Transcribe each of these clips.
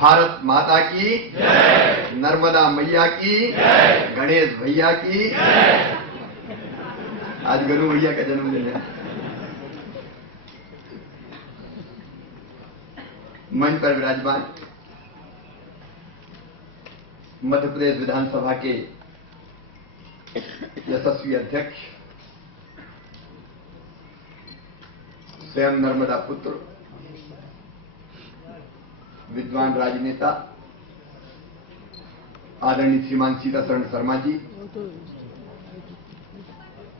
भारत माता की जय, नर्मदा मैया की जय, गणेश भैया की जय। आज गणू भैया का जन्मदिन है। मंच पर विराजमान मध्य प्रदेश विधानसभा के यशस्वी अध्यक्ष, स्वयं नर्मदा पुत्र, विद्वान राजनेता आदरणीय श्रीमान सीतासरण शर्मा जी,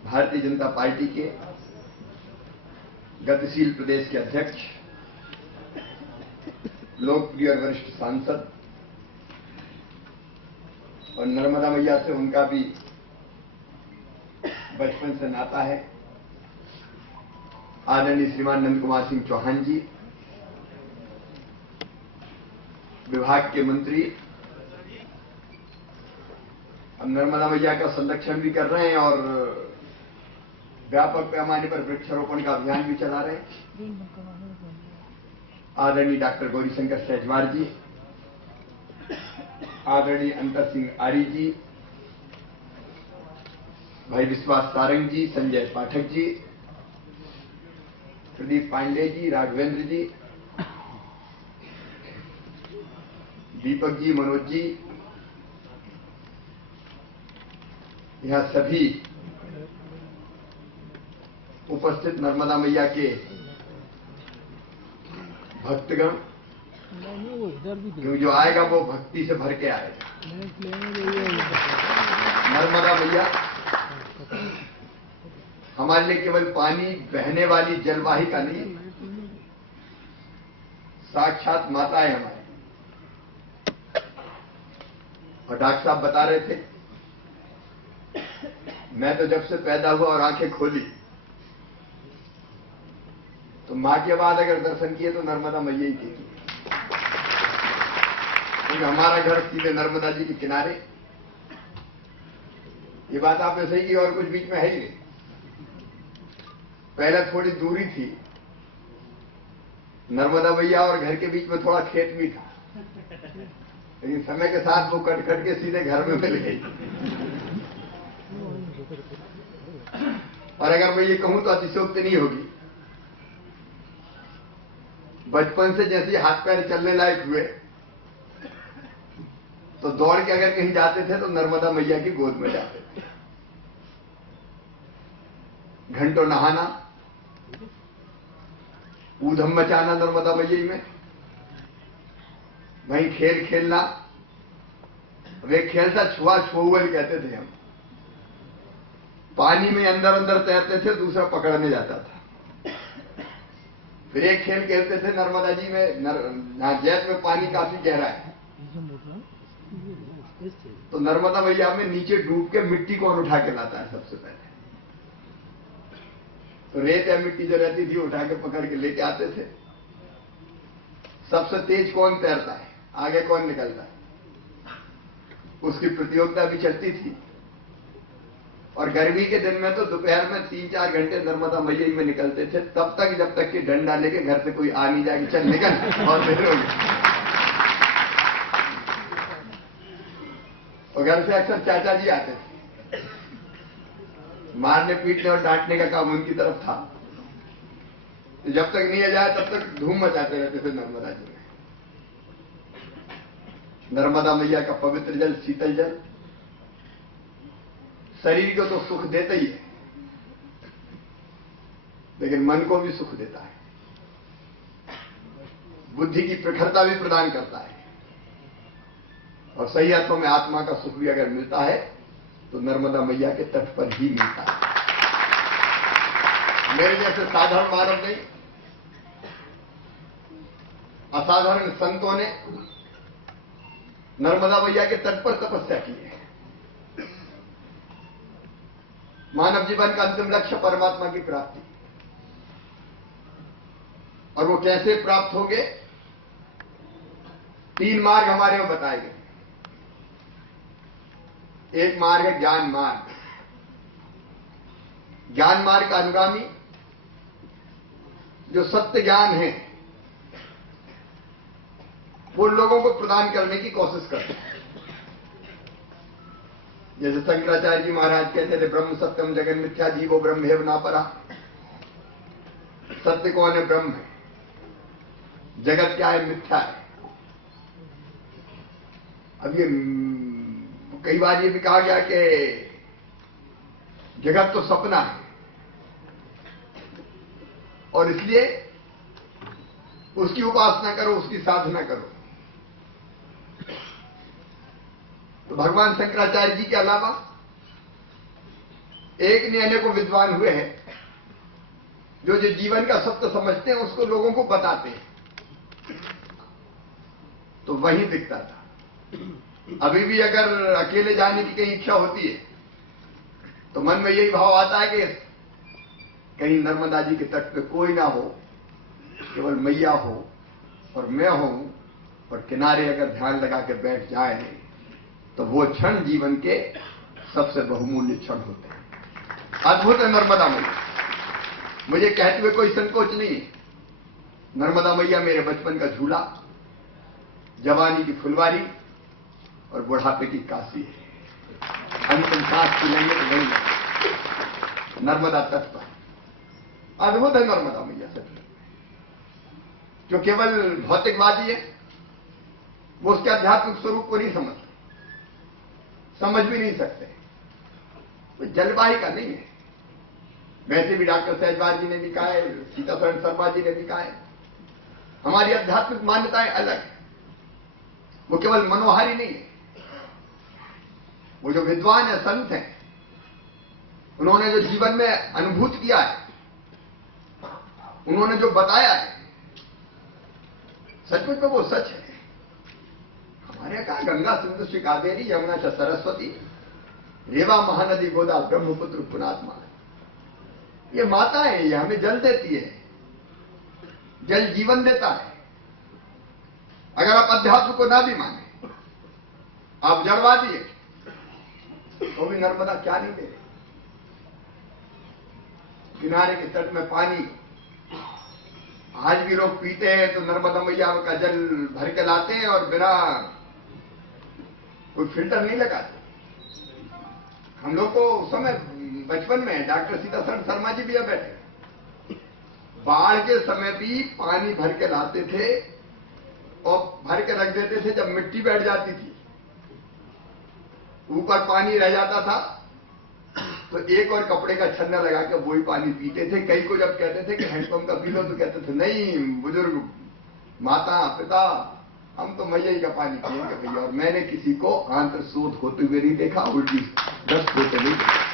भारतीय जनता पार्टी के गतिशील प्रदेश के अध्यक्ष, लोकप्रिय और वरिष्ठ सांसद, और नर्मदा मैया से उनका भी बचपन से नाता है, आदरणीय श्रीमान नंद कुमार सिंह चौहान जी, विभाग के मंत्री, हम नर्मदा मैया का संरक्षण भी कर रहे हैं और व्यापक पैमाने पर वृक्षारोपण का अभियान भी चला रहे हैं। आदरणीय डॉक्टर गौरीशंकर सहजवार जी, आदरणीय अंतर सिंह आर्य जी, भाई विश्वास सारंग जी, संजय पाठक जी, प्रदीप पांडे जी, राघवेंद्र जी, दीपक जी, मनोज जी, यह सभी उपस्थित नर्मदा मैया के भक्तगण, क्योंकि जो आएगा वो भक्ति से भर के आएगा। नर्मदा मैया हमारे लिए केवल पानी बहने वाली जलवाहिका नहीं, साक्षात माता है हमारी। और डॉक्टर साहब बता रहे थे, मैं तो जब से पैदा हुआ और आंखें खोली तो मां के बाद अगर दर्शन किए तो नर्मदा मैया ही की, क्योंकि हमारा घर सीधे नर्मदा जी के किनारे। ये बात आपने सही की, और कुछ बीच में है ही नहीं। पहले थोड़ी दूरी थी, नर्मदा मैया और घर के बीच में थोड़ा खेत भी था, लेकिन समय के साथ वो कट कट के सीधे घर में मिल गई। और अगर मैं ये कहूं तो अतिशयोक्ति नहीं होगी, बचपन से जैसे हाथ पैर चलने लायक हुए तो दौड़ के अगर कहीं जाते थे तो नर्मदा मैया की गोद में जाते थे। घंटों नहाना, ऊधम मचाना नर्मदा मैया में, वहीं खेल खेलना। वे खेल था छुआ छुअल कहते थे हम। पानी में अंदर अंदर तैरते थे, दूसरा पकड़ने जाता था। फिर एक खेल खेलते थे नर्मदा जी में, जैत में पानी काफी गहरा है तो नर्मदा मैया में नीचे डूब के मिट्टी कौन उठा के लाता है सबसे पहले। तो रेत या मिट्टी जो रहती थी उठा के पकड़ के लेके आते थे। सबसे तेज कौन तैरता है, आगे कौन निकलता है, उसकी प्रतियोगिता भी चलती थी। और गर्मी के दिन में तो दोपहर में 3-4 घंटे नर्मदा मैया में निकलते थे, तब तक जब तक कि डंडा लेके घर से कोई आ नहीं जाएगी, चल निकल और देर हो गई। और घर से अक्सर चाचा जी आते थे, मारने पीटने और डांटने का काम उनकी तरफ था। तो जब तक नहीं आ जाए तब तक धूम मचाते रहते थे नर्मदा जी में। नर्मदा मैया का पवित्र जल, शीतल जल, शरीर को तो सुख देता ही है, लेकिन मन को भी सुख देता है, बुद्धि की प्रखरता भी प्रदान करता है, और सही अर्थों में आत्मा का सुख भी अगर मिलता है तो नर्मदा मैया के तट पर ही मिलता है। मेरे जैसे साधारण मानव नहीं, असाधारण संतों ने नर्मदा मैया के तट पर तपस्या की है। मानव जीवन का अंतिम लक्ष्य परमात्मा की प्राप्ति, और वो कैसे प्राप्त होंगे? 3 मार्ग हमारे में बताए गए। एक मार्ग है ज्ञान मार्ग। ज्ञान मार्ग का अनुगामी जो सत्य ज्ञान है, वो लोगों को प्रदान करने की कोशिश करते हैं। जैसे शंकराचार्य जी महाराज कहते थे, ब्रह्म सत्यम जगन मिथ्या जीवो ब्रह्मेव ना परा। सत्य कौन है? ब्रह्म है। जगत क्या है? मिथ्या है। अब ये कई बार ये भी कहा गया कि जगत तो सपना है और इसलिए उसकी उपासना करो, उसकी साधना करो। तो भगवान शंकराचार्य जी के अलावा एक ने अनेकों विद्वान हुए हैं जो जीवन का सत्य समझते हैं, उसको लोगों को बताते हैं। तो वही दिखता था। अभी भी अगर अकेले जाने की कहीं इच्छा होती है तो मन में यही भाव आता है कि कहीं नर्मदा जी के तट पे कोई ना हो, केवल मैया हो और मैं हूं, और किनारे अगर ध्यान लगा के बैठ जाए तो वो क्षण जीवन के सबसे बहुमूल्य क्षण होते हैं। अद्भुत है नर्मदा मैया। मुझे कहते हुए कोई संकोच नहीं है। नर्मदा मैया मेरे बचपन का झूला, जवानी की फुलवारी और बुढ़ापे की काशी है। अंतिम सांस लेंगे तो वही नर्मदा तट पर। अद्भुत है नर्मदा मैया सच। जो केवल भौतिकवादी है वो उसके आध्यात्मिक स्वरूप को नहीं समझते, समझ भी नहीं सकते। वो जलवाही का नहीं है। वैसे भी डॉक्टर सहजवार जी ने भी कहा है, सीताशरण शर्मा जी ने भी कहा है, हमारी आध्यात्मिक मान्यताएं अलग है। वो केवल मनोहारी नहीं है। वो जो विद्वान है, संत हैं, उन्होंने जो जीवन में अनुभूत किया है, उन्होंने जो बताया है, सचमुच में वो सच है। हमारे यहाँ कहा गंगा सिंधु श्री कावेरी यमुना च सरस्वती रेवा महानदी गोदा ब्रह्मपुत्र पुनात्मा। ये माता है, ये हमें जल देती है। जल जीवन देता है। अगर आप अध्यात्म को ना भी माने, आप जड़वादी है, तो भी नर्मदा क्या नहीं दे रही। किनारे के तट में पानी आज भी लोग पीते हैं तो नर्मदा मैया का जल भर के लाते हैं और बिना कोई फिल्टर नहीं लगाते। हम लोग को उस समय बचपन में डॉक्टर सीताशरण शर्मा जी भी यहाँ बैठे, बाढ़ के समय भी पानी भर के लाते थे और भर के रख देते थे। जब मिट्टी बैठ जाती थी, ऊपर पानी रह जाता था, तो एक और कपड़े का छन्ना लगा के वही पानी पीते थे। कई को जब कहते थे कि हैंडपंप का पी लो तो कहते थे नहीं बुजुर्ग, माता पिता, हम तो मैया ही का पानी पिएंगे भैया। और मैंने किसी को आंत्र शोध होते हुए नहीं देखा, उल्टी दस्त होते नहीं देखा।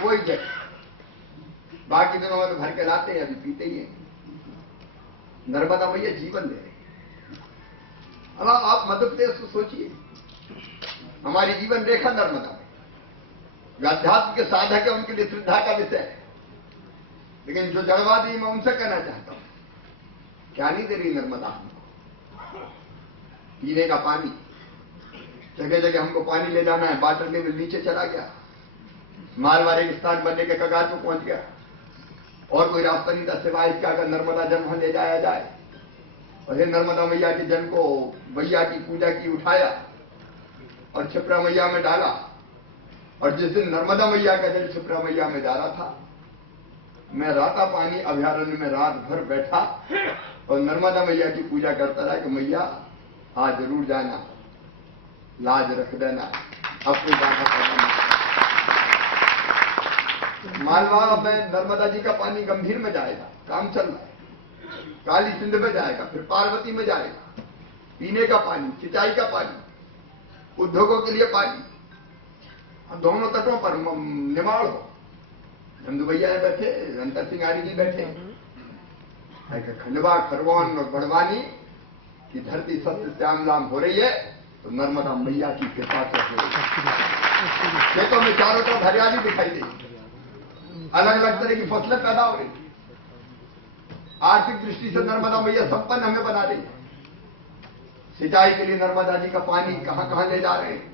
वही जगह बाकी दिनों में भर के लाते हैं, अभी पीते ही हैं। नर्मदा मैया जीवन दे रही है। अब आप मध्य प्रदेश को सोचिए, हमारी जीवन रेखा नर्मदा में। जो अध्यात्म के साधक है उनके लिए श्रद्धा का विषय है, लेकिन जो जड़वादी मैं उनसे कहना चाहता हूं, क्या नहीं दे रही नर्मदा हमको? पीने का पानी, जगह जगह हमको पानी ले जाना है, वाटर लेवल नीचे चला गया, मालवारे स्थान बनने के कगार पर पहुंच गया, और कोई रास्ता नहीं था सिवाय इसका अगर नर्मदा जल वहां ले जाया जाए। और हे नर्मदा मैया के जल को मैया की पूजा की, उठाया और क्षिप्रा मैया में डाला। और जिस दिन नर्मदा मैया का जल क्षिप्रा मैया में डाला था, मैं राता पानी अभयारण्य में रात भर बैठा और नर्मदा मैया की पूजा करता रहा कि मैया आज जरूर जाना, लाज रख देना, अपनी बाधा करना। मालवा में नर्मदा जी का पानी गंभीर में जाएगा, काम चल रहा है। काली सिंध में जाएगा, फिर पार्वती में जाएगा। पीने का पानी, सिंचाई का पानी, उद्योगों के लिए पानी। अब दोनों तटों पर निमाड़ हो, नंदू भैया बैठे, अंतर सिंह आर्य जी बैठे, खंडवा खरगोन और बड़वानी की धरती सत्य श्यामलाम हो रही है तो नर्मदा मैया की कृपा से हो रही है। खेतों में चारों तरफ हरियाली दिखाई देगी, अलग अलग तरह की फसलें पैदा हो रही। आर्थिक दृष्टि से नर्मदा मैया संपन्न हमें बना रही है। सिंचाई के लिए नर्मदा जी का पानी कहां कहां ले जा रहे हैं।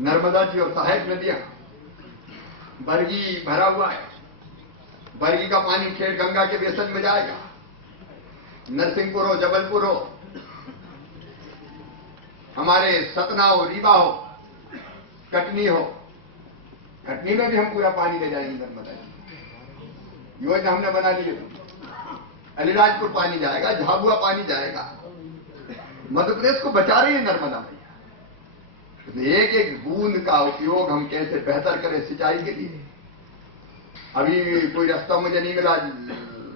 नर्मदा जी और सहायक नदियां, बरगी भरा हुआ है, बरगी का पानी खेड़ गंगा के बेसन में जाएगा। नरसिंहपुर हो, जबलपुर हो, हमारे सतना हो, रीवा हो, कटनी हो, कटनी में भी हम पूरा पानी ले जाएंगे नर्मदा जी। योजना हमने बना ली है। अलीराजपुर पानी जाएगा, झाबुआ पानी जाएगा। मध्य प्रदेश को बचा रही है नर्मदा मैया। तो एक एक बूंद का उपयोग हम कैसे बेहतर करें सिंचाई के लिए। अभी कोई रास्ता मुझे नहीं मिला,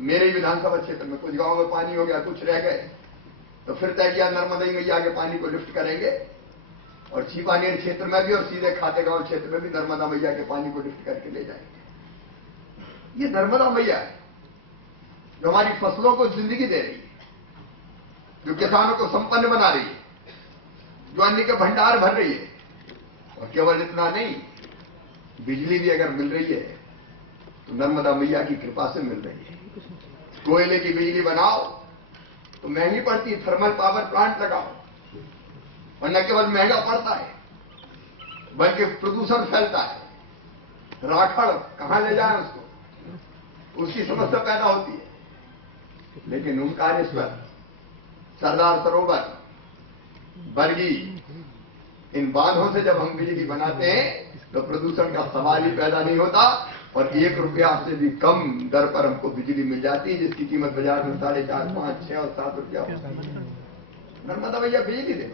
मेरे ही विधानसभा क्षेत्र में कुछ गांव में पानी हो गया, कुछ रह गए, तो फिर तय किया नर्मदा मैया के पानी को लिफ्ट करेंगे और छिपानेर क्षेत्र में भी और सीधे खातेगांव क्षेत्र में भी नर्मदा मैया के पानी को लिफ्ट करके ले जाएंगे। ये नर्मदा मैया है जो हमारी फसलों को जिंदगी दे रही है, जो किसानों को संपन्न बना रही है, जो अन्न के भंडार भर रही है। और केवल इतना नहीं, बिजली भी अगर मिल रही है तो नर्मदा मैया की कृपा से मिल रही है। कोयले की बिजली बनाओ तो महंगी पड़ती है, थर्मल पावर प्लांट लगाओ, और न केवल महंगा पड़ता है बल्कि प्रदूषण फैलता है। राखड़ कहां ले जाए उसको, उसकी समस्या पैदा होती है। लेकिन ओंकारेश्वर, सरदार सरोवर, बरगी, इन बांधों से जब हम बिजली बनाते हैं तो प्रदूषण का सवाल ही पैदा नहीं होता और 1 रुपया से भी कम दर पर हमको बिजली मिल जाती है, जिसकी कीमत बाजार में 4.5, 5, 6 और 7 रुपया होती है। नर्मदा मैया बिजली दे,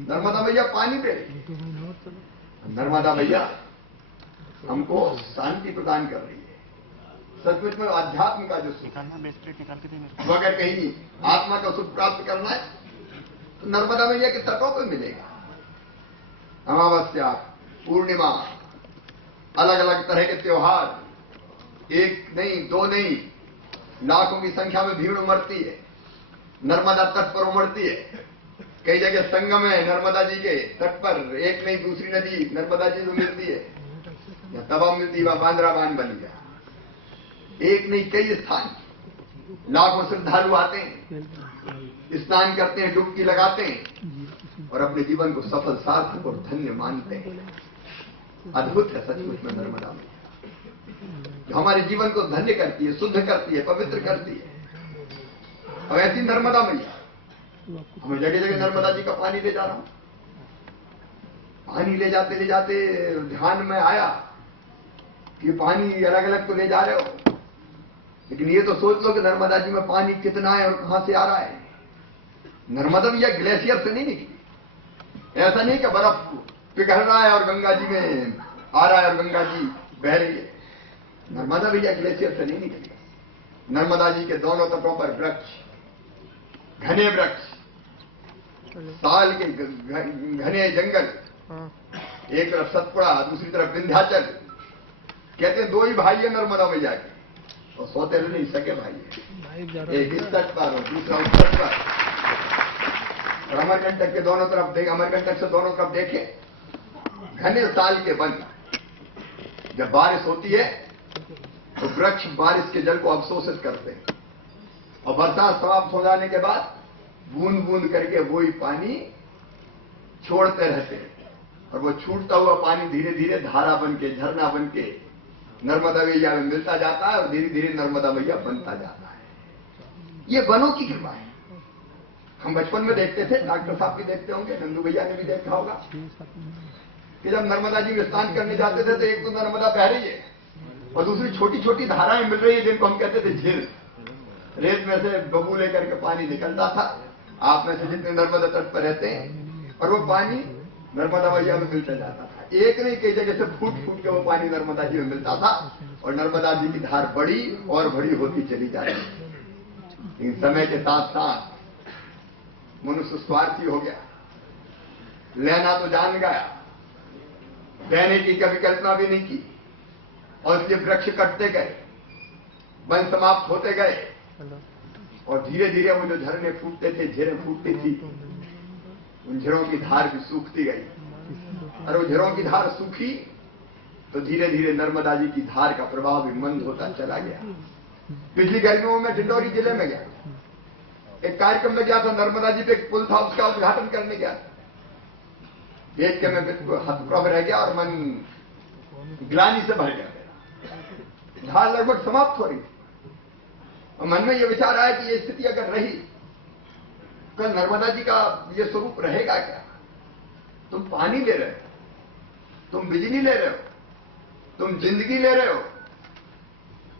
नर्मदा मैया पानी दे, नर्मदा मैया हमको शांति प्रदान कर रही है। सचमुच में अध्यात्म का जो सुख वो अगर कहीं आत्मा का सुख प्राप्त करना है तो नर्मदा मैया के तटों पर मिलेगा। अमावस्या, पूर्णिमा, अलग अलग तरह के त्योहार, 1 नहीं 2 नहीं, लाखों की संख्या में भीड़ उमड़ती है, नर्मदा तट पर उमड़ती है। कई जगह संगम है नर्मदा जी के तट पर, एक नहीं दूसरी नदी नर्मदा जी में मिलती है, या तवा मिलती है, बांद्रा बांध बन गया। एक नहीं कई स्थान, लाखों श्रद्धालु आते हैं, स्नान करते हैं, डुबकी लगाते हैं और अपने जीवन को सफल, सार्थक और धन्य मानते हैं। अद्भुत है सचमुच में नर्मदा मैया, जो हमारे जीवन को धन्य करती है, शुद्ध करती है, पवित्र करती है। अब ऐसी नर्मदा मैया, हमें जगह जगह नर्मदा जी का पानी ले जा रहा हूं। पानी ले जाते ध्यान में आया कि पानी अलग अलग तो ले जा रहे हो, लेकिन ये तो सोच लो कि नर्मदा जी में पानी कितना है और कहां से आ रहा है। नर्मदा मैया ग्लेशियर से नहीं निकली। ऐसा नहीं कि बर्फ पिघल रहा है और गंगा जी में आ रहा है और गंगा जी बह रही है। नर्मदा मैया ग्लेशियर से नहीं निकली। नर्मदा जी के दोनों तटों पर वृक्ष, घने वृक्ष, साल के घने जंगल, एक तरफ सतपुड़ा, दूसरी तरफ विंध्याचल। कहते हैं 2 ही भाई है नर्मदा मैया के, और सौतेरे नहीं सके भाई है। एक इस तट पर और दूसरा उस तट पर। और अमरकंटक के दोनों तरफ देखे, अमरकंटक से दोनों तरफ देखे घने साल के वन। जब बारिश होती है तो वृक्ष बारिश के जल को अवशोषित करते हैं और बरसात समाप्त हो जाने के बाद बूंद बूंद करके वही पानी छोड़ते रहते हैं। और वो छूटता हुआ पानी धीरे धीरे धारा बन के, झरना बन के नर्मदा मैया में मिलता जाता है और धीरे धीरे नर्मदा मैया बनता जाता है। ये वनों की कृपा है। हम बचपन में देखते थे, डॉक्टर साहब भी देखते होंगे, नंदू भैया ने भी देखा होगा कि जब नर्मदा जी में स्नान करने जाते थे तो एक तो नर्मदा बह रही है और दूसरी छोटी छोटी धाराएं मिल रही है, जिनको हम कहते थे झील। रेत में से बबू लेकर के पानी निकलता था। आप में से जितने नर्मदा तट पर रहते हैं, और वो पानी नर्मदा मैया में मिलता जाता था। एक नहीं कई जगह से फूट फूट के वो पानी नर्मदा जी में मिलता था और नर्मदा जी की धार बड़ी और बड़ी होती चली जा रही। लेकिन समय के साथ साथ मनुष्य स्वार्थी हो गया, लेना तो जान गया, देने की कभी कल्पना भी नहीं की, और इसलिए वृक्ष कटते गए, वन समाप्त होते गए, और धीरे धीरे वो जो झरने फूटते थे, झीलें फूटती थी, उन झीलों की धार भी सूखती गई। और वो झीलों की धार सूखी तो धीरे धीरे नर्मदा जी की धार का प्रभाव भी मंद होता चला गया। पिछली गर्मियों में डिंडौरी जिले में गया, एक कार्यक्रम में गया था, नर्मदा जी पे एक पुल था, उसका उद्घाटन करने गया। देख के मैं बिल्कुल हतप्रभ रह गया और मन ग्लानि से भर गया। धार लगभग समाप्त हो रही थी, और मन में ये विचार आया कि ये स्थिति अगर रही, कल नर्मदा जी का ये स्वरूप रहेगा क्या? तुम पानी ले रहे हो, तुम बिजली ले रहे हो, तुम जिंदगी ले रहे हो,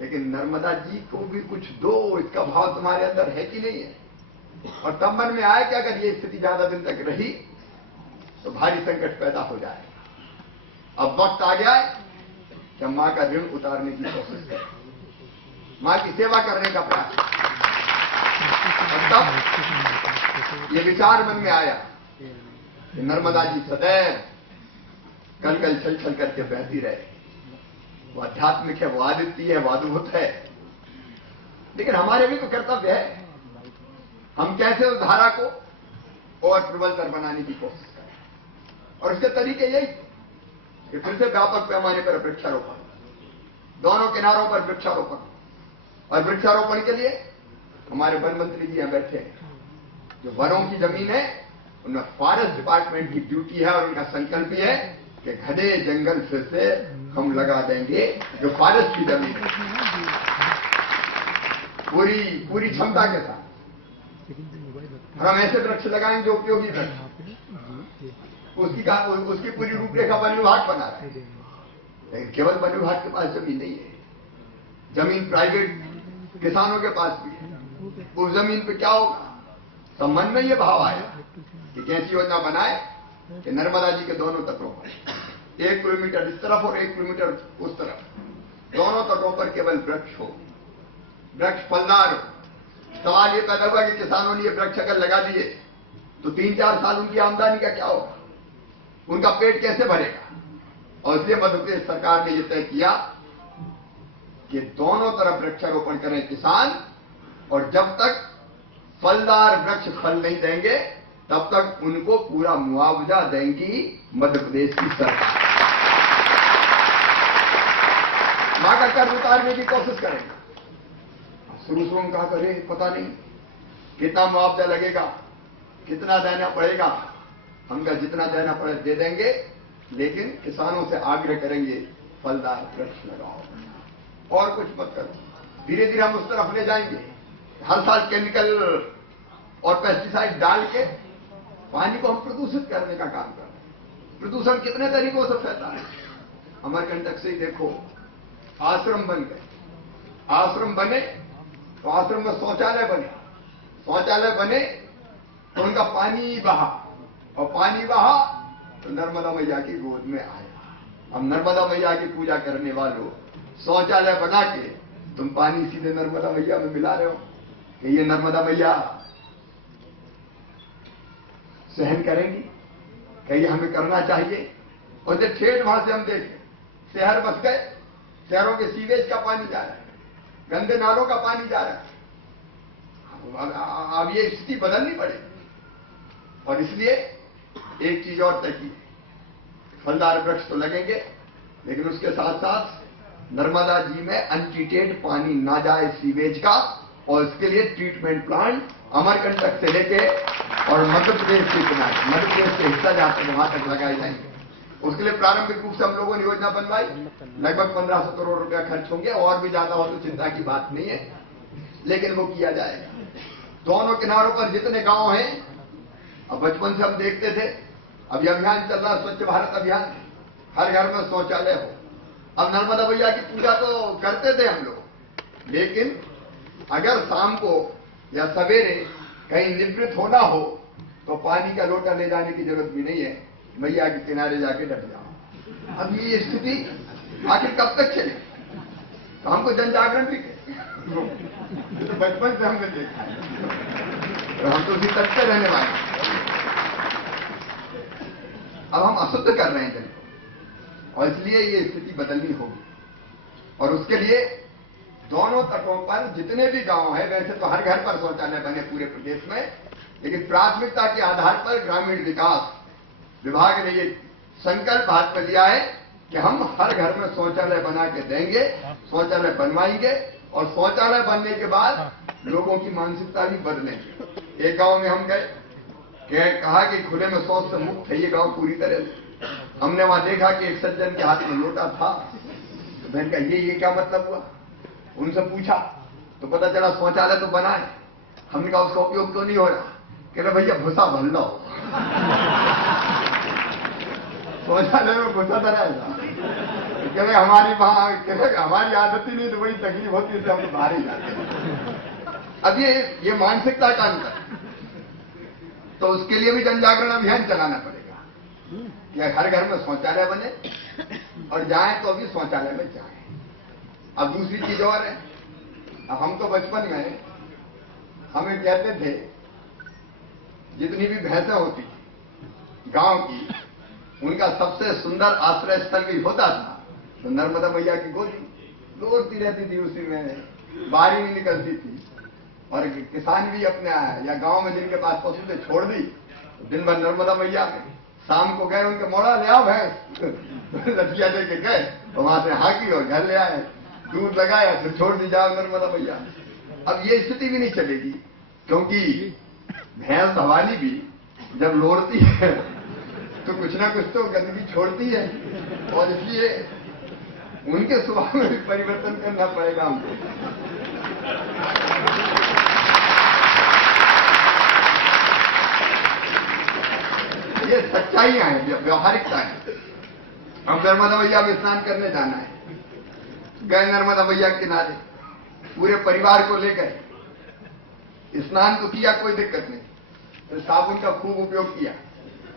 लेकिन नर्मदा जी को भी कुछ दो, इसका भाव तुम्हारे अंदर है कि नहीं है? और तब मन में आया कि अगर ये स्थिति ज्यादा दिन तक रही तो भारी संकट पैदा हो जाएगा। अब वक्त आ गया है कि हम मां का ऋण उतारने की कोशिश करें, मां की सेवा करने का प्रयास। और तब ये विचार मन में आया कि नर्मदा जी सदैव कल कल छल छल करके बहती रहे। वो आध्यात्मिक है, वो आदित्य है, वो अद्भुत है, लेकिन हमारे भी तो कर्तव्य है, हम कैसे उस धारा को और प्रबलतर बनाने की कोशिश करें। और इसके तरीके यही कि फिर से व्यापक पैमाने पर वृक्षारोपण, दोनों किनारों पर वृक्षारोपण। और वृक्षारोपण के लिए हमारे वन मंत्री जी यहां बैठे हैं, जो वनों की जमीन है उनमें फॉरेस्ट डिपार्टमेंट की ड्यूटी है और उनका संकल्प ही है कि घने जंगल फिर से हम लगा देंगे, जो फॉरेस्ट की जमीन है, पूरी क्षमता के साथ। और हम ऐसे वृक्ष लगाएंगे जो उपयोगी वृक्ष, उसकी पूरी रूपरेखा वन विभाग बना रहा है। लेकिन केवल वन विभाग के पास जमीन नहीं है, जमीन प्राइवेट किसानों के पास भी है। उस जमीन पे क्या होगा? सब मन में ये भाव आया कि कैसी योजना बनाए कि नर्मदा जी के दोनों तटों पर 1 किलोमीटर इस तरफ और 1 किलोमीटर उस तरफ, दोनों तटों पर केवल वृक्ष हो, वृक्ष फलदार हो। सवाल ये पैदा हुआ कि किसानों ने ये वृक्ष अगर लगा दिए तो 3-4 साल उनकी आमदनी का क्या होगा, उनका पेट कैसे भरेगा? और इसलिए मध्य प्रदेश सरकार ने यह तय किया कि दोनों तरफ वृक्षारोपण करें किसान, और जब तक फलदार वृक्ष फल नहीं देंगे तब तक उनको पूरा मुआवजा देंगी मध्य प्रदेश की सरकार। मां का कर्ज उतारने की कोशिश करेंगे। शुरू से हम कहा करें पता नहीं कितना मुआवजा लगेगा, कितना देना पड़ेगा। हम कहा जितना देना पड़े दे देंगे, लेकिन किसानों से आग्रह करेंगे फलदार वृक्ष लगाओ और कुछ मत करो। धीरे धीरे हम उस तरफ ले जाएंगे। हर साल केमिकल और पेस्टिसाइड डाल के पानी को हम प्रदूषित करने का काम कर रहे हैं। प्रदूषण कितने तरीकों से फैलता है। अमरकंटक से ही देखो, आश्रम बन गए, आश्रम बने तो आश्रम में शौचालय बने, शौचालय बने तो उनका पानी बहा, और पानी बहा तो नर्मदा मैया की गोद में आया। अब नर्मदा मैया की पूजा करने वालों, शौचालय बना के तुम पानी सीधे नर्मदा मैया में मिला रहे हो कि ये नर्मदा मैया सहन करेंगी? क्या ये हमें करना चाहिए? और जब ठेठ वहां से हम देखें, शहर बस गए, शहरों के सीवेज का पानी जा रहा है, गंदे नालों का पानी जा रहा है। अब ये स्थिति बदलनी पड़ेगी। और इसलिए एक चीज और तय की, फलदार वृक्ष तो लगेंगे, लेकिन उसके साथ साथ नर्मदा जी में अनट्रीटेड पानी ना जाए सीवेज का, और इसके लिए ट्रीटमेंट प्लांट अमरकंटक से लेके और मध्य प्रदेश के किनारे, मध्य प्रदेश के हिस्सा जाते वहां तक लगाए जाएंगे। उसके लिए प्रारंभिक रूप से हम लोगों ने योजना बनवाई, लगभग 1500 करोड़ रुपया खर्च होंगे, और भी ज्यादा हो तो चिंता की बात नहीं है, लेकिन वो किया जाएगा। दोनों किनारों पर जितने गांव हैं, अब बचपन से हम देखते थे, अब यह अभियान चल रहा स्वच्छ भारत अभियान, हर घर में शौचालय हो। अब नर्मदा मैया की पूजा तो करते थे हम लोग, लेकिन अगर शाम को या सवेरे कहीं निवृत्त होना हो तो पानी का लोटा ले जाने की जरूरत भी नहीं है, मैया के किनारे जाके डट जाओ। अब ये स्थिति आखिर कब तक चले? तो हमको जन जागरण भी तो बचपन से हमने देखा है, और हम तो उसी तट पे रहने वाले। अब हम अशुद्ध कर रहे हैं जन को, और इसलिए ये स्थिति बदलनी होगी। और उसके लिए दोनों तटों पर जितने भी गांव हैं, वैसे तो हर घर पर शौचालय बने पूरे प्रदेश में, लेकिन प्राथमिकता के आधार पर ग्रामीण विकास विभाग ने ये संकल्प हाथ में लिया है कि हम हर घर में शौचालय बना के देंगे, शौचालय बनवाएंगे, और शौचालय बनने के बाद लोगों की मानसिकता भी बदलेंगे। एक गांव में हम गए, कहा कि खुले में शौच से मुक्त है ये गांव पूरी तरह से। हमने वहां देखा कि एक सज्जन के हाथ में लोटा था, तो मैंने कहा ये क्या मतलब हुआ? उनसे पूछा तो पता चला शौचालय तो बना है। हमने कहा उसका उपयोग क्यों नहीं हो रहा? कह रहे भैया भूसा भर लो। शौचालय में भूसा धरा है। कह रहे हमारी आदत ही नहीं, तो बड़ी तकलीफ होती है, तो हम बाहर ही जाते हैं। अब ये मानसिकता का अंतर, तो उसके लिए भी जनजागरण अभियान चलाना पड़ेगा कि हर घर में शौचालय बने, और जाएं तो अभी शौचालय में जाएं। अब दूसरी चीज और है, अब हम तो बचपन में हमें कहते थे, जितनी भी भैंसें होती गांव की, उनका सबसे सुंदर आश्रय स्थल भी होता था तो नर्मदा मैया की गोदी दौड़ती रहती थी, उसी में बारी नहीं निकलती थी। और किसान भी अपने या गांव में जिनके पास पशु थे छोड़ दी, तो दिन भर नर्मदा मैया में, शाम को गए उनके मोड़ा ले आओ भैंस, लठिया लेके गए तो वहां से हाँकी और घर ले आए, दूध लगाया, फिर छोड़ दी जाओ नर्मदा मैया। अब ये स्थिति भी नहीं चलेगी, क्योंकि भैंस भवानी भी जब लोड़ती है तो कुछ ना कुछ तो गंदगी छोड़ती है, और इसलिए उनके स्वभाव में भी परिवर्तन करना पड़ेगा हमको। ये सच्चाइयां हैं, व्यवहारिकता है। अब नर्मदा मैया में स्नान करने जाना है, गए नर्मदा मैया के किनारे, पूरे परिवार को लेकर स्नान तो किया, कोई दिक्कत नहीं, तो साबुन का खूब उपयोग किया।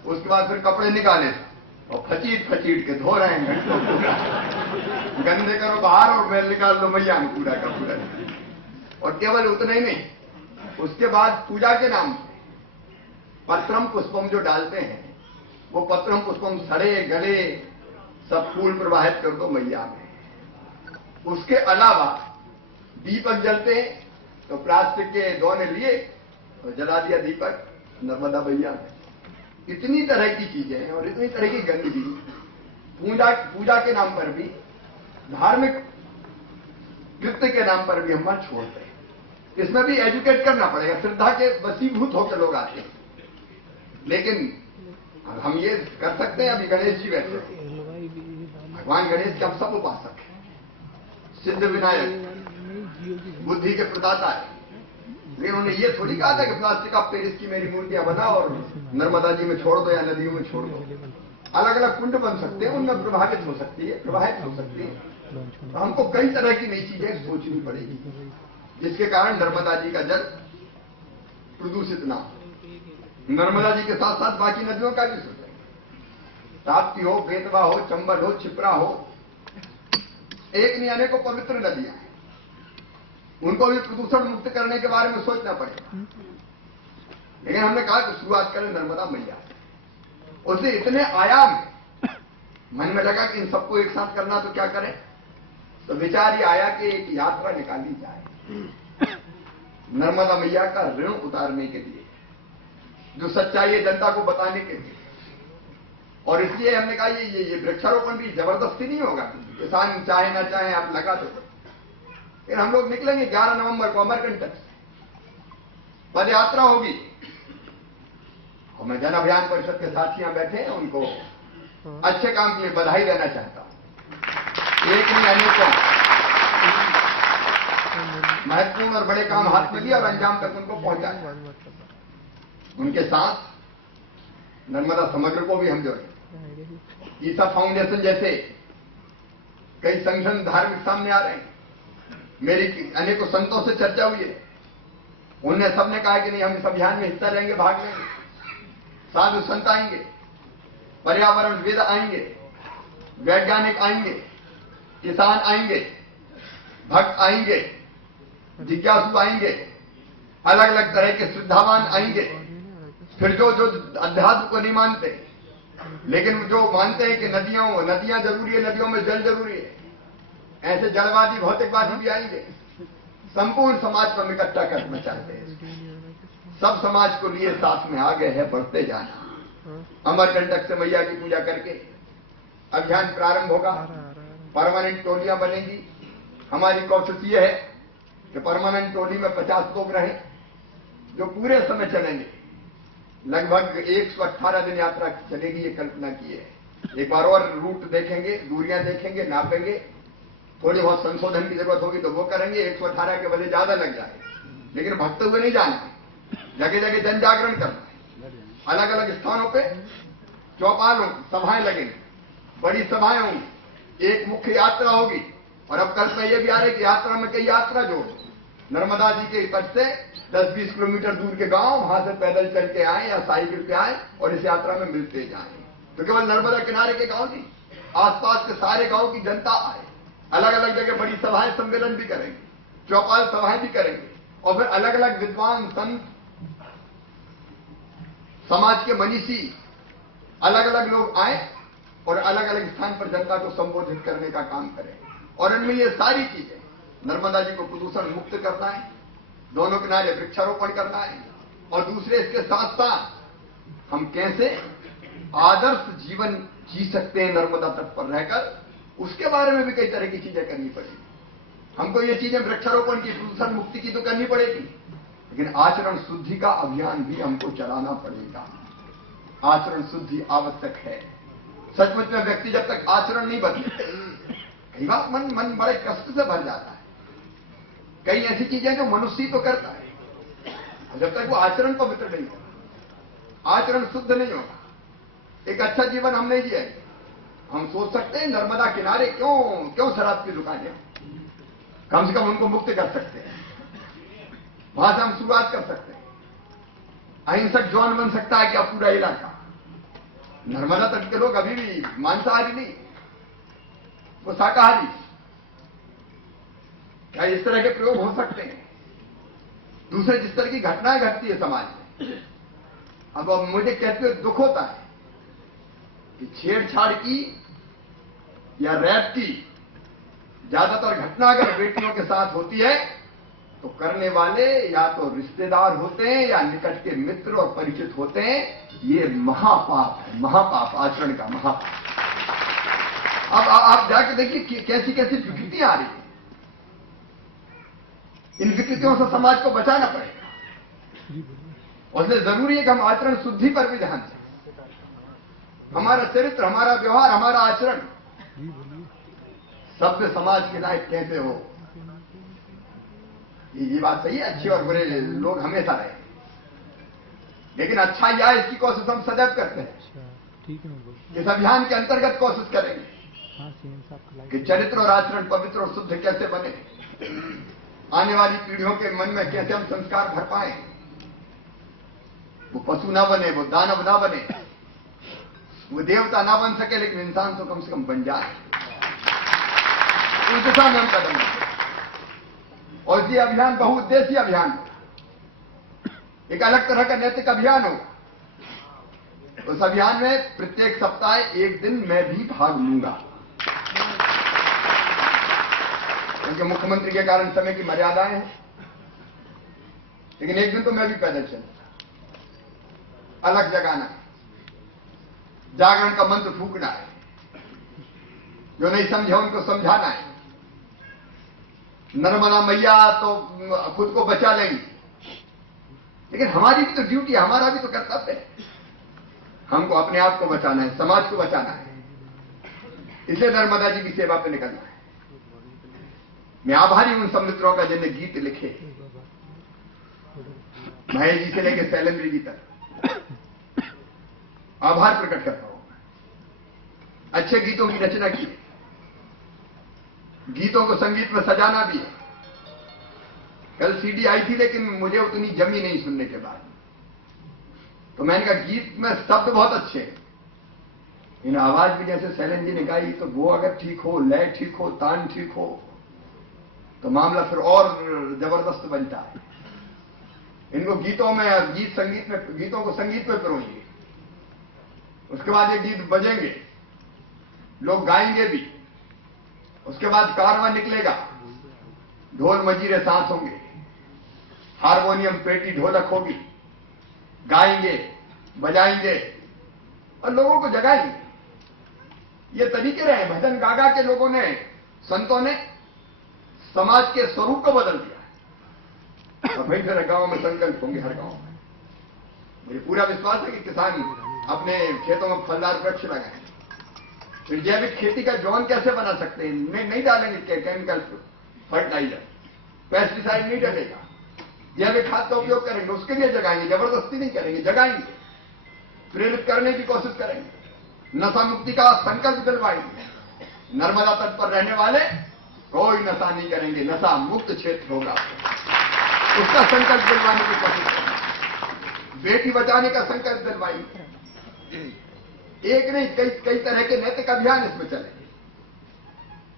उसके बाद फिर कपड़े निकाले और फचीट के धो रहे हैं घंटों पूरा, गंदे करो बाहर और मैल निकाल दो मैया में पूरा का पूरा। और केवल उतना ही नहीं, उसके बाद पूजा के नाम से पत्रम पुष्पम जो डालते हैं, वो पत्रम पुष्पम सड़े गले सब फूल प्रवाहित कर दो मैया में। उसके अलावा दीपक जलते हैं, तो प्लास्टिक के दोने लिए और जला दिया दीपक नर्मदा मैया में। इतनी तरह की चीजें और इतनी तरह की गंदगी पूजा के नाम पर भी, धार्मिक कृत्य के नाम पर भी हम वहां छोड़ते हैं। इसमें भी एजुकेट करना पड़ेगा। श्रद्धा के वशीभूत होकर लोग आते हैं, लेकिन हम ये कर सकते हैं। अभी गणेश जी बैठे, भगवान गणेश के हम सब उपासक हैं, सिद्ध विनायक, बुद्धि के प्रदाता है। लेकिन उन्होंने ये थोड़ी कहा था कि प्लास्टिक आप पेरिस की मेरी मूर्तियां बनाओ और नर्मदा जी में छोड़ दो या नदियों में छोड़ दो। अलग अलग कुंड बन सकते हैं, उनमें प्रभावित हो सकती है। तो हमको कई तरह की नई चीजें सोचनी पड़ेगी, जिसके कारण नर्मदा जी का जल प्रदूषित ना हो। नर्मदा जी के साथ साथ बाकी नदियों का भी सोचें, ताप्ती हो, बेतवा हो, चंबल हो, छिप्रा हो, एक नहीं अनेकों पवित्र नदियां हैं, उनको भी प्रदूषण मुक्त करने के बारे में सोचना पड़ेगा। लेकिन हमने कहा कि शुरुआत करें नर्मदा मैया से। उसे इतने आयाम मन में लगा कि इन सबको एक साथ करना, तो क्या करें? तो विचार ये आया कि एक यात्रा निकाली जाए नर्मदा मैया का ऋण उतारने के लिए, जो सच्चाई है जनता को बताने के लिए। और इसलिए हमने कहा ये वृक्षारोपण भी जबरदस्ती नहीं होगा, किसान चाहे ना चाहे आप लगा दो। फिर हम लोग निकलेंगे 11 नवंबर को अमरकंटक से, पद यात्रा होगी, और मैं जन अभियान परिषद के साथियां बैठे हैं, उनको अच्छे काम के लिए बधाई देना चाहता हूं। एक नहीं अनेकों महत्वपूर्ण और बड़े काम हाथ में लिया और अंजाम तक उनको पहुंचाया। उनके साथ नर्मदा समग्र को भी हम जोड़े। ईसा फाउंडेशन जैसे कई संगठन धार्मिक सामने आ रहे हैं। मेरी अनेकों संतों से चर्चा हुई है, उनने सबने कहा कि नहीं, हम इस अभियान में हिस्सा लेंगे, भाग लेंगे। साधु संत आएंगे, पर्यावरणविद आएंगे, वैज्ञानिक आएंगे, किसान आएंगे, भक्त आएंगे, जिज्ञासु आएंगे, अलग अलग तरह के श्रद्धावान आएंगे। फिर जो अध्यात्म को नहीं मानते, लेकिन जो मानते हैं कि नदियां जरूरी है, नदियों में जल जरूरी है, ऐसे जलवादी भौतिकवादी भी आएंगे। संपूर्ण समाज को हम इकट्ठा करना चाहते हैं। सब समाज को लिए साथ में आगे है, बढ़ते जाना। अमरकंटक से मैया की पूजा करके अभियान प्रारंभ होगा। परमानेंट टोलियां बनेंगी। हमारी कोशिश ये है कि परमानेंट टोली में 50 लोग रहें, जो पूरे समय चलेंगे। लगभग 118 दिन यात्रा चलेगी, ये कल्पना की है। एक बार और रूट देखेंगे, दूरियां देखेंगे, नापेंगे, थोड़ी बहुत संशोधन की जरूरत होगी तो वो करेंगे, 118 के बजाय ज्यादा लग जाए, लेकिन भटकते हुए नहीं जाना है। जगह जगह जन जागरण करना है। अलग अलग स्थानों पे चौपाल होंगी, सभाएं लगेंगी, बड़ी सभाएं होंगी, एक मुख्य यात्रा होगी। और अब कल से ये भी आ रही कि यात्रा में कई यात्रा जोड़, नर्मदा जी के तट से 10-20 किलोमीटर दूर के गांव, वहां से पैदल चल के आए या साइकिल पे आए और इस यात्रा में मिलते जाएं। तो केवल नर्मदा किनारे के गांव नहीं, आसपास के सारे गांव की जनता आए। अलग अलग जगह बड़ी सभाएं सम्मेलन भी करेंगे, चौपाल सभाएं भी करेंगे, और फिर अलग अलग विद्वान संत, समाज के मनीषी, अलग अलग लोग आए और अलग अलग स्थान पर जनता को संबोधित करने का काम करें। और इनमें ये सारी चीजें, नर्मदा जी को प्रदूषण मुक्त करना है, दोनों किनारे वृक्षारोपण करना है, और दूसरे इसके साथ साथ हम कैसे आदर्श जीवन जी सकते हैं नर्मदा तट पर रहकर, उसके बारे में भी कई तरह की चीजें करनी पड़ेगी। हमको ये चीजें वृक्षारोपण की, प्रदूषण मुक्ति की तो करनी पड़ेगी, लेकिन आचरण शुद्धि का अभियान भी हमको चलाना पड़ेगा। आचरण शुद्धि आवश्यक है। सचमुच में व्यक्ति जब तक आचरण नहीं बदले, कई बार मन बड़े कष्ट से भर जाता है। कई ऐसी चीजें जो मनुष्य तो करता है, जब तक वो आचरण पवित्र नहीं होगा, आचरण शुद्ध नहीं होगा, एक अच्छा जीवन हम नहीं जिएंगे। हम सोच सकते हैं नर्मदा किनारे क्यों शराब की दुकानें, कम से कम उनको मुक्त कर सकते हैं, वहां से हम शुरुआत कर सकते हैं। अहिंसक जोन बन सकता है क्या पूरा इलाका? नर्मदा तट के लोग अभी भी मांसाहारी नहीं, वो शाकाहारी। क्या इस तरह के प्रयोग हो सकते हैं? दूसरे जिस तरह की घटनाएं घटती है समाज में, अब मुझे कहते हुए दुख होता है कि छेड़छाड़ की या रैप की ज्यादातर घटना अगर बेटियों के साथ होती है तो करने वाले या तो रिश्तेदार होते हैं या निकट के मित्र और परिचित होते हैं। ये महापाप है, महापाप, आचरण का महापाप। अब आप जाके देखिए कैसी कैसी विकृतियां आ रही है। इन विकृतियों से समाज को बचाना पड़ेगा, और इसलिए जरूरी है कि हम आचरण शुद्धि पर भी ध्यान दें। हमारा चरित्र, हमारा व्यवहार, हमारा आचरण सभ्य समाज के लायक कैसे हो, ये बात सही है। अच्छे और बुरे लोग हमेशा रहे, लेकिन अच्छा या इसकी कोशिश हम सदैव करते हैं। इस अभियान के अंतर्गत कोशिश करेंगे कि चरित्र और आचरण पवित्र और शुद्ध कैसे बने, आने वाली पीढ़ियों के मन में कैसे हम संस्कार भर पाए। वो पशु ना बने, वो दानव ना बने, वो देवता ना बन सके, लेकिन इंसान तो कम से कम बन जाए। उस दिशा में हम कदम रखें। और ये अभियान बहुउद्देशीय अभियान होगा, एक अलग तरह का नैतिक अभियान होगा। उस अभियान में प्रत्येक सप्ताह एक दिन मैं भी भाग लूंगा, क्योंकि मुख्यमंत्री के कारण समय की मर्यादाएं हैं, लेकिन एक दिन तो मैं भी पैदल चलूंगा। अलग जगाना है, जागरण का मंत्र फूकना है, जो नहीं समझे उनको समझाना है। नर्मदा मैया तो खुद को बचा लेंगी, लेकिन हमारी भी तो ड्यूटी है, हमारा भी तो कर्तव्य है। हमको अपने आप को बचाना है, समाज को बचाना है, इसलिए नर्मदा जी की सेवा पे निकलना है। मैं आभारी हूं उन सब मित्रों का जिन्हें गीत लिखे, महेश जी से लेकर शैलेंद्र जी तक आभार प्रकट करता हूं। अच्छे गीतों की रचना की, गीतों को संगीत में सजाना भी है। कल सीडी आई थी, लेकिन मुझे उतनी जमी नहीं सुनने के बाद, तो मैंने कहा गीत में शब्द बहुत अच्छे हैं, इन आवाज भी जैसे शैलेंद्र जी ने गाई, तो वो अगर ठीक हो, लय ठीक हो, तान ठीक हो, तो मामला फिर और जबरदस्त बनता है। इनको गीतों में, गीत संगीत में, गीतों को संगीत में पिरोएंगे, उसके बाद ये गीत बजेंगे, लोग गाएंगे भी, उसके बाद कारवां निकलेगा, ढोल मजीरे साथ होंगे, हारमोनियम पेटी ढोलक होगी, गाएंगे, बजाएंगे और लोगों को जगाएंगे। ये तरीके रहे भजन गा गा के लोगों ने, संतों ने समाज के स्वरूप को बदल दिया है। और भाई फिर गांव में संकल्प होंगे, हर गांव में। मुझे पूरा विश्वास है कि किसान अपने खेतों में फलदार वृक्ष लगाएंगे, फिर जैविक खेती का जोन कैसे बना सकते हैं? नहीं डालेंगे केमिकल फर्टिलाइजर, पेस्टिसाइड नहीं डलेगा, जैविक खाद का उपयोग करेंगे, उसके लिए जगाएंगे, जबरदस्ती नहीं करेंगे, जगाएंगे, प्रेरित करने की कोशिश करेंगे, नशा मुक्ति का संकल्प दिलवाएंगे। नर्मदा तट पर रहने वाले कोई नशा नहीं करेंगे, नशा मुक्त क्षेत्र होगा, उसका संकल्प दिलवाने की कोशिश करेंगे। बेटी बचाने का संकल्प दिलवाएंगे। एक नहीं, कई तरह के नैतिक अभियान इसमें चलेंगे।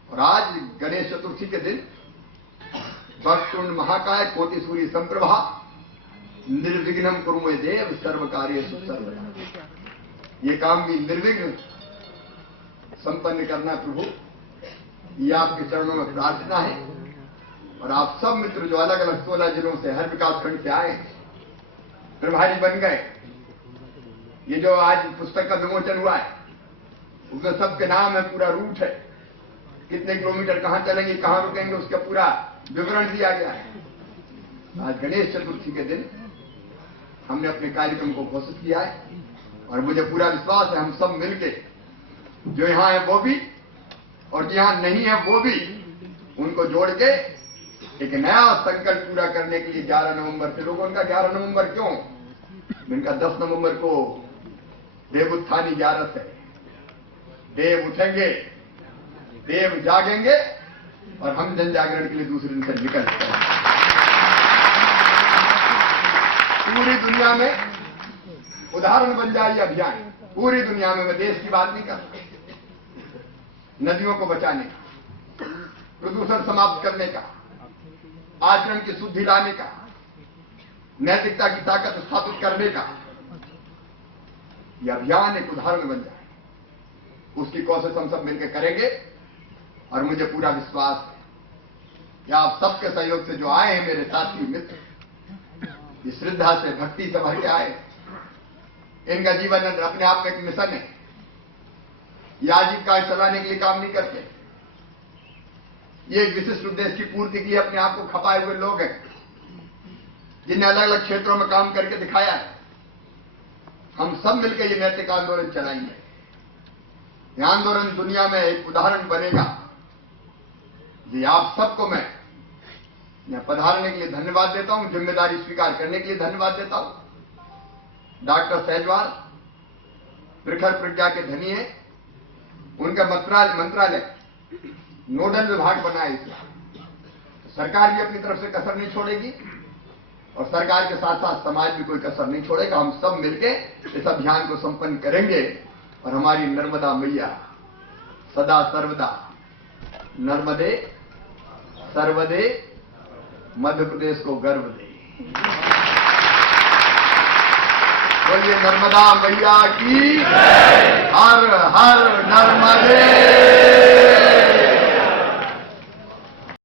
और आज गणेश चतुर्थी के दिन वक्रतुंड महाकाय कोटि सूर्य संप्रभा निर्विघ्नं कुरु मे देव सर्व कार्येषु सर्वदा। ये काम भी निर्विघ्न संपन्न करना प्रभु, ये आपके चरणों में प्रार्थना है। और आप सब मित्र जो अलग अलग 16 जिलों से, हर विकास खंड से आए, प्रभारी बन गए, ये जो आज पुस्तक का विमोचन हुआ है उसमें सबके नाम है, पूरा रूट है, कितने किलोमीटर कहां चलेंगे, कहां रुकेंगे, उसका पूरा विवरण दिया गया है। आज गणेश चतुर्थी के दिन हमने अपने कार्यक्रम को घोषित किया है और मुझे पूरा विश्वास है हम सब मिलके, जो यहां है वो भी और जहां नहीं है वो भी, उनको जोड़ के एक नया संकल्प पूरा करने के लिए 11 नवंबर से, लोगों का 11 नवंबर क्यों, इनका 10 नवंबर को देव उत्थानी 11 है। देव उठेंगे, देव जागेंगे और हम जन जागरण के लिए दूसरे दिन से निकल जाएंगे। पूरी दुनिया में उदाहरण बन जाए ये अभियान, पूरी दुनिया में। मैं देश की बात नहीं कर रहा, नदियों को बचाने का, प्रदूषण समाप्त करने का, आचरण की शुद्धि लाने का, नैतिकता की ताकत स्थापित करने का यह अभियान एक उदाहरण बन जाए, उसकी कोशिश हम सब मिलकर करेंगे। और मुझे पूरा विश्वास है कि आप सबके सहयोग से जो आए हैं मेरे साथी मित्र, ये श्रद्धा से, भक्ति से भर के आए, इनका जीवन अपने आप में एक मिशन है। ये आजीविका चलाने के लिए काम नहीं करते, ये एक विशिष्ट उद्देश्य की पूर्ति के लिए अपने आप को खपाए हुए लोग हैं, जिन्हें अलग अलग क्षेत्रों में काम करके दिखाया है। हम सब मिलकर ये नैतिक आंदोलन चलाएंगे। यह आंदोलन दुनिया में एक उदाहरण बनेगा। जी आप सबको मैं यहाँ पधारने के लिए धन्यवाद देता हूं, जिम्मेदारी स्वीकार करने के लिए धन्यवाद देता हूं। डॉक्टर सहजवाल प्रखर प्रज्ञा के धनी है, उनका मंत्रालय नोडल विभाग बनाए इसका। सरकार भी अपनी तरफ से कसर नहीं छोड़ेगी और सरकार के साथ साथ समाज भी कोई कसर नहीं छोड़ेगा। हम सब मिलके इस अभियान को संपन्न करेंगे और हमारी नर्मदा मैया सदा सर्वदा नर्मदे सर्वदे मध्य प्रदेश को गर्व दे। बोलिए नर्मदा मैया की हर हर नर्मदे।